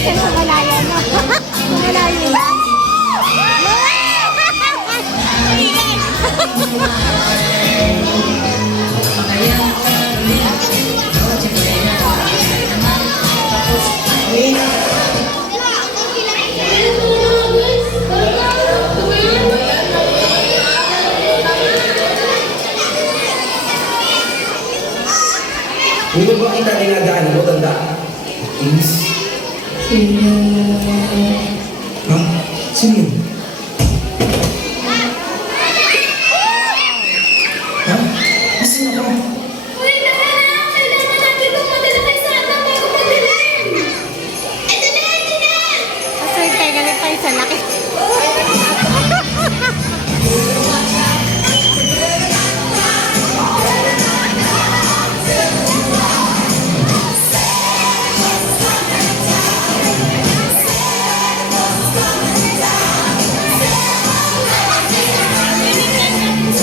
Paisa sa malayo, no? Sa malayo lang. Dito ba kita dinadaan mo, tanda? Please? Ha? Sino yun? Ha? Asan ako? Uy, naman! Kailangan natin magmadala kay Santa bago magdilim! Ito na! Ito na! Kasi kaya galing tayo sa laki.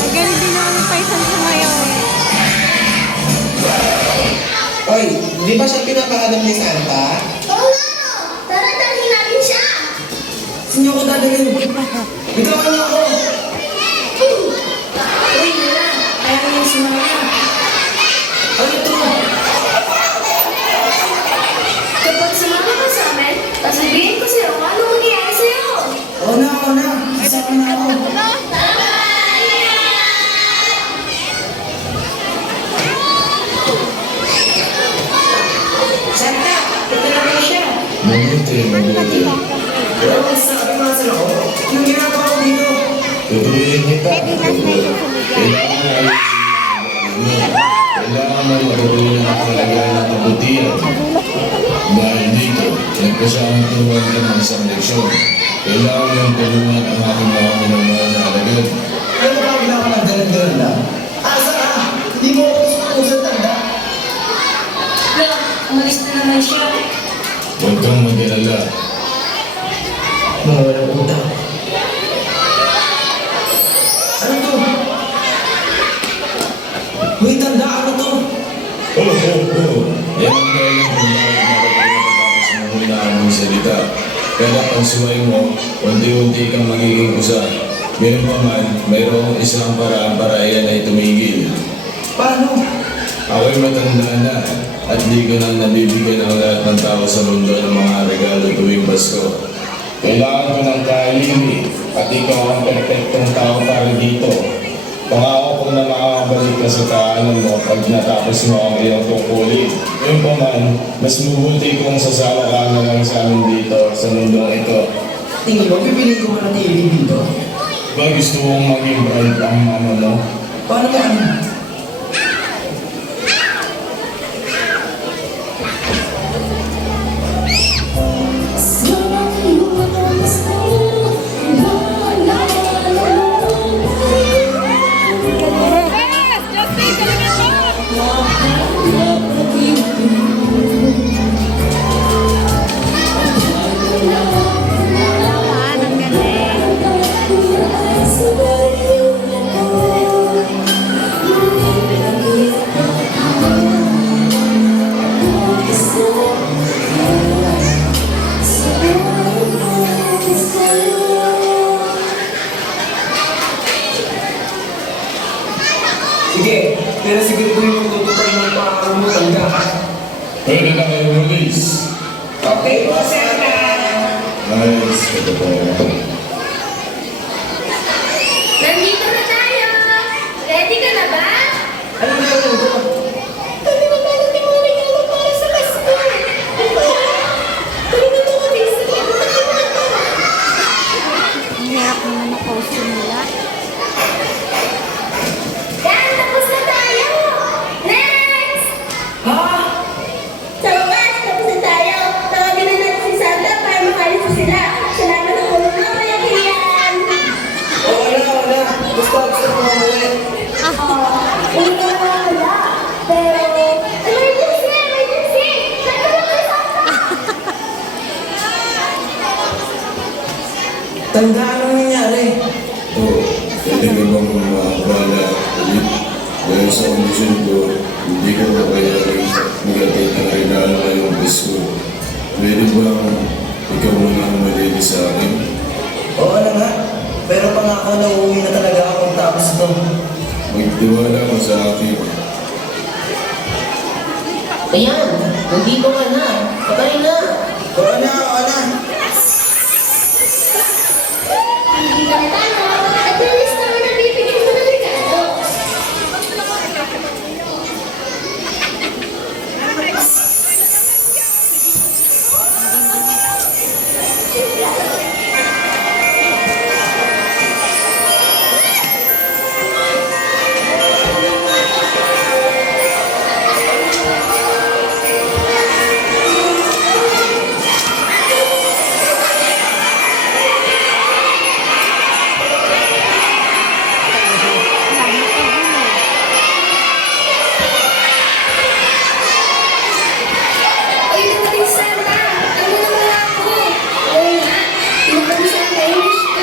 Magaling din namin Paisan sumayaw eh. Oy, di ba siya pinapahanap ni Santa? Oo nga! Tara, dalhin natin siya! Sino ko dadalhin? Ikaw ano ako? Uy, wala! Ayaw niya sumama. Ano to? Kapag sumama ka sa amin, sasabihin ko sa'yo kung ano mangyayari sa'yo. Oo na, oo na. Sasama na ako. Santa, ito na rin siya. Mabuti, mabuti. Pero kung sabi nga sila ko, yung ginagawa ko dito. Tutuloyin kita. Pwede last night yung sumigyan. Kailangan mo matutunan ang kalagayan ng kabutihan. Dahil dito, nagkasamang turuan ka ng isang leksyon. Kailangan mo tulungan ang aking mga minamahal na alagad. Ano ba ang ginagawa ng galan-galan lang? Asa ka? Hindi mo ako gusto sa tanda. Lo, umalis na naman siya. Huwag kang mag-alala. Mga walang utang. Ano to? Wait, tanda, ano to? Oh. Yan ang dahilan kung bakit nakapagpapatapos mo hulaan mong salita. Kaya pag suway mo, unti-unti kang magiging kusa. Ganun pa man, mayroong isang paraan para iyan ay tumigil. Paano? Ako'y matanda na at di ko na nabibigyan ang lahat ng tao sa mundo ng mga regalo tuwing Pasko. Kailangan ko ng kaaliwi at ikaw ang perfectong tao para dito. Pangako ko na makakabalik ka sa tahanan mo pag natapos mo ang iyong tungkulin. Ngayon pa man, mas mabuti kung sasama ka na lang sa amin dito sa mundong ito. Tingin mo, pipili ko manatili dito. Ba gusto mong maging bride ang mama mo? Paano ba ano? Naman, ang galing. Sige, pero sige ko yung tutupad ng pangako mo, tanda. Pwede na kayo release. Okay, po, Santa. Nice, katotohanan. Nandito na tayo! Ready ka na ba? Ano na yun ito? Kami na darating mga regalo para sa Pasko! Ano ba yan? Kami na dumating sa Ang hirap naman na costume nila. Dan, tapos na tayo! Next! Ha? Sa wakas, tapos na tayo. Tawagin na natin si Santa para makalis sila. Salamat sa tulong mo, Kuya Kian! Wala. Gusto ko mamuli. Hindi ka naman wala. Pero, emergency! Emergency! Nagkaroon kay Santa! Tanda, anong nangyari? Oo, pwede ka bang mabala ulit? Dahil sa kondisyon ko, hindi ko kakayaring mag-atay ng regalo ngayong Pasko. Pwede ba ikaw muna ang malili sa akin? Oo na nga. Pero pangako na uuwi na talaga ako tapos ito. Magtiwala ka sa akin. Ayan, nandito ka na. Patay na.